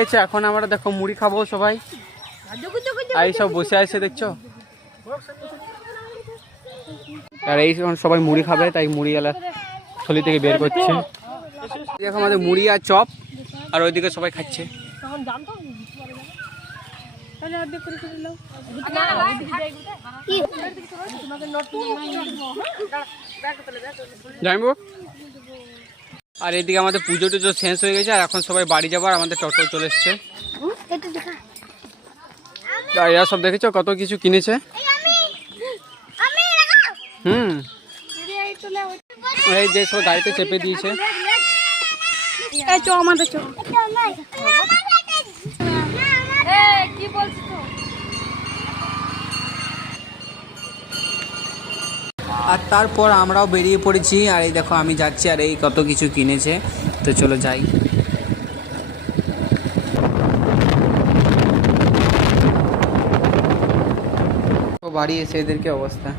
গেছে, এখন আমরা দেখো মুড়ি খাবো সবাই। আর এই সব বসে আছে দেখছো, আর এই সবাই মুড়ি খাবে, তাই মুড়ি গেলা থলি থেকে বের করছে। দেখো আমাদের মুড়ি আর চপ, আর ওইদিকে সবাই খাচ্ছে। জানবো। আর এদিকে আমাদের পুজো টুজো শেষ হয়ে গেছে, আর এখন সবাই বাড়ি যাবার, আমাদের টোটো চলে এসছে। এরা সব দেখেছো কত কিছু কিনেছে। এই যে সব গাড়িতে চেপে দিয়েছে। আর তারপর আমরাও বেরিয়ে পড়েছি। আর এই দেখো আমি যাচ্ছি, আর এই কত কিছু কিনেছে, তো চলো যাই। বাড়ি এসে এদেরকে অবস্থা।